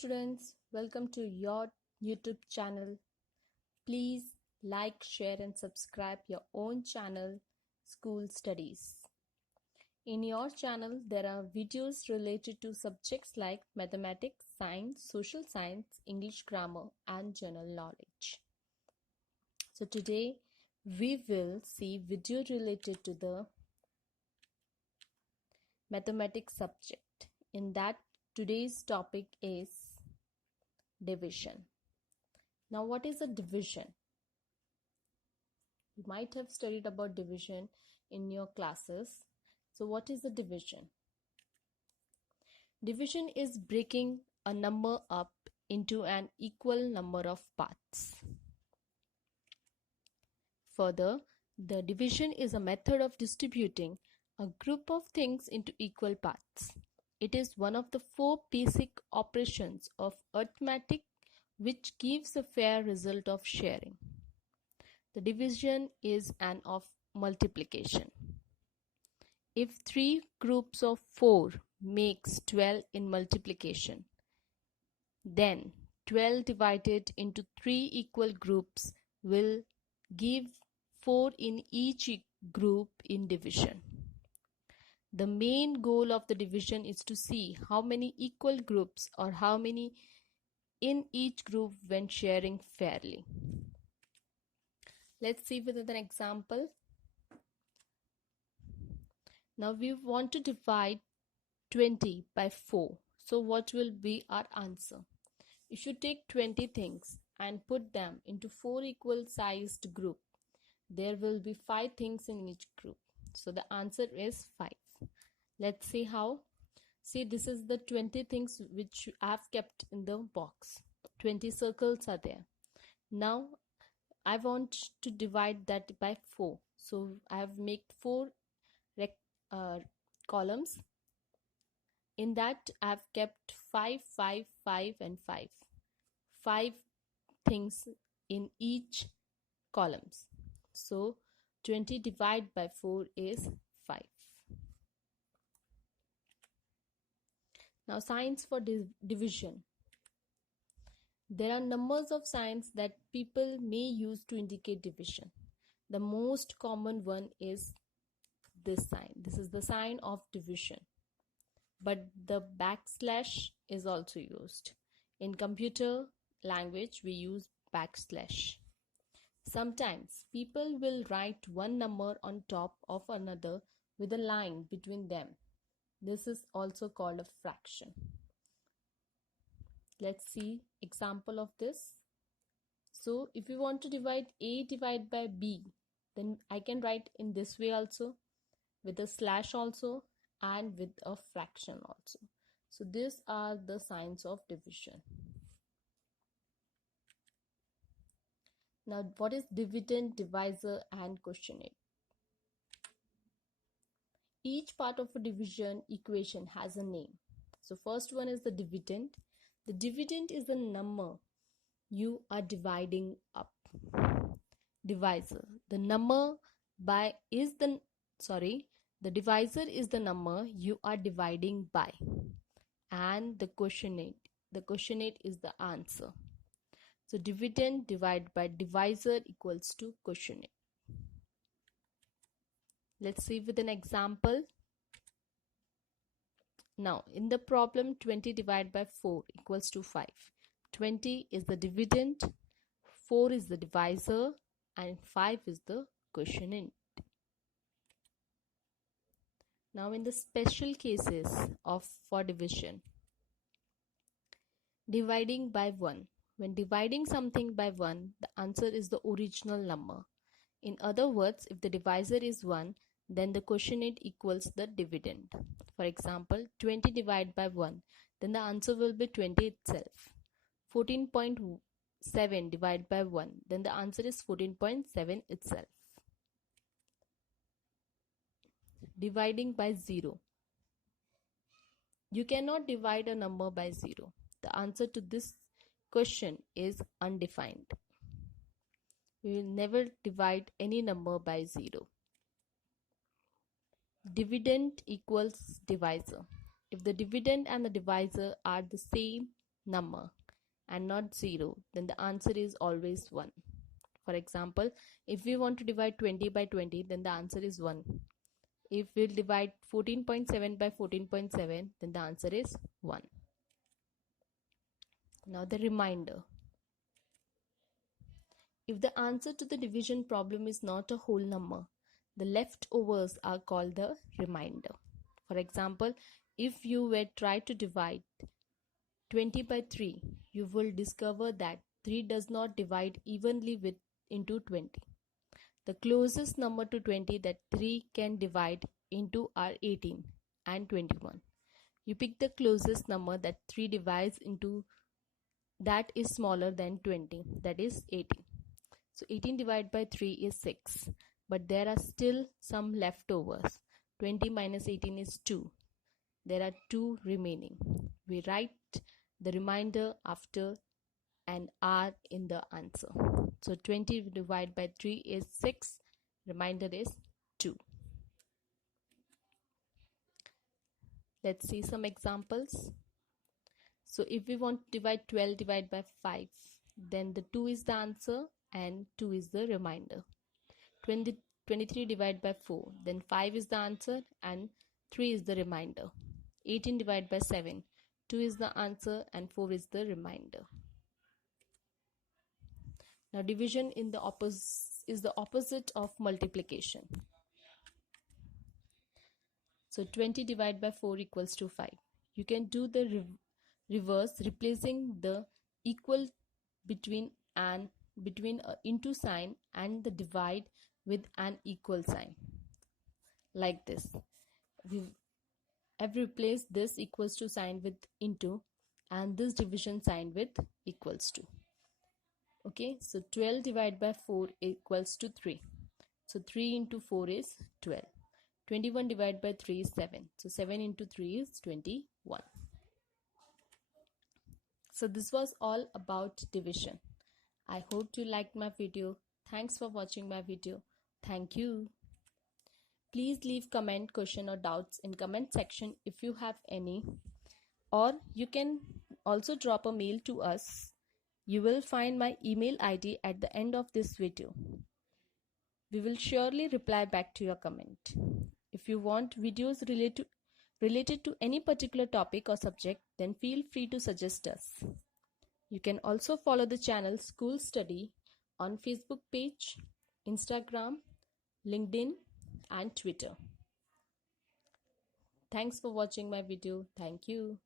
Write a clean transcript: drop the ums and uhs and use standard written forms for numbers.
students, welcome to your YouTube channel. Please like, share and subscribe your own channel, School Studies. In your channel, there are videos related to subjects like mathematics, science, social science, English grammar and general knowledge. So today we will see video related to the mathematics subject. In that, today's topic is division. Now, what is a division? You might have studied about division in your classes. So, what is a division? Division is breaking a number up into an equal number of parts. Further, the division is a method of distributing a group of things into equal parts. It is one of the four basic operations of arithmetic which gives a fair result of sharing. The division is an of multiplication. If 3 groups of 4 makes 12 in multiplication, then 12 divided into 3 equal groups will give 4 in each group in division. The main goal of the division is to see how many equal groups or how many in each group when sharing fairly. Let's see with an example. Now we want to divide 20 by 4. So what will be our answer? If you take 20 things and put them into 4 equal sized groups, there will be 5 things in each group. So the answer is 5. Let's see how. See, this is the 20 things which I have kept in the box. 20 circles are there. Now I want to divide that by 4. So I have made 4 columns. In that I have kept 5, 5, 5 and 5. 5 things in each columns. So 20 divided by 4 is 5. Now signs for division. There are numbers of signs that people may use to indicate division. The most common one is this sign. This is the sign of division. But the backslash is also used. In computer language, we use backslash. Sometimes people will write one number on top of another with a line between them. This is also called a fraction. Let's see example of this. So if you want to divide A divided by B, then I can write in this way also, with a slash also and with a fraction also. So these are the signs of division. Now what is dividend, divisor and quotient? Each part of a division equation has a name. So first one is the dividend. The dividend is the number you are dividing up. Divisor. The divisor is the number you are dividing by. And the quotient is the answer. So dividend divided by divisor equals to quotient. Let's see with an example. Now in the problem, 20 divided by 4 equals to 5. 20 is the dividend, 4 is the divisor and 5 is the quotient. Now in the special cases for division. Dividing by 1. When dividing something by 1, the answer is the original number. In other words, if the divisor is 1, then the quotient equals the dividend. For example, 20 divided by 1, then the answer will be 20 itself. 14.7 divided by 1, then the answer is 14.7 itself. Dividing by 0. You cannot divide a number by 0. The answer to this question is undefined. We will never divide any number by 0. Dividend equals divisor. If the dividend and the divisor are the same number and not 0, then the answer is always 1. For example, if we want to divide 20 by 20, then the answer is 1. If we'll divide 14.7 by 14.7, then the answer is 1. Now the remainder. If the answer to the division problem is not a whole number, the leftovers are called the remainder. For example, if you were try to divide 20 by 3, you will discover that 3 does not divide evenly into 20. The closest number to 20 that 3 can divide into are 18 and 21. You pick the closest number that 3 divides into that is smaller than 20, that is 18. So 18 divided by 3 is 6, but there are still some leftovers. 20 minus 18 is 2. There are 2 remaining. We write the remainder after an R in the answer. So 20 divided by 3 is 6. Remainder is 2. Let's see some examples. So if we want to divide 12 divided by 5, then the 2 is the answer and 2 is the remainder. 23 divided by 4, then 5 is the answer and 3 is the remainder. 18 divided by 7, 2 is the answer and 4 is the remainder. Now division is the opposite of multiplication. So 20 divided by 4 equals to 5. You can do the reverse, replacing the equal between into sign and the divide with an equal sign. Like this. I've replaced this equals to sign with into and this division sign with equals to. Okay, so 12 divided by 4 equals to 3. So 3 into 4 is 12. 21 divided by 3 is 7. So 7 into 3 is 21. So this was all about division. I hope you liked my video. Thanks for watching my video. Thank you. Please leave comment, question or doubts in comment section if you have any. Or you can also drop a mail to us. You will find my email ID at the end of this video. We will surely reply back to your comment. If you want videos related to any particular topic or subject, then feel free to suggest us. You can also follow the channel School Study on Facebook page, Instagram, LinkedIn and Twitter. Thanks for watching my video. Thank you.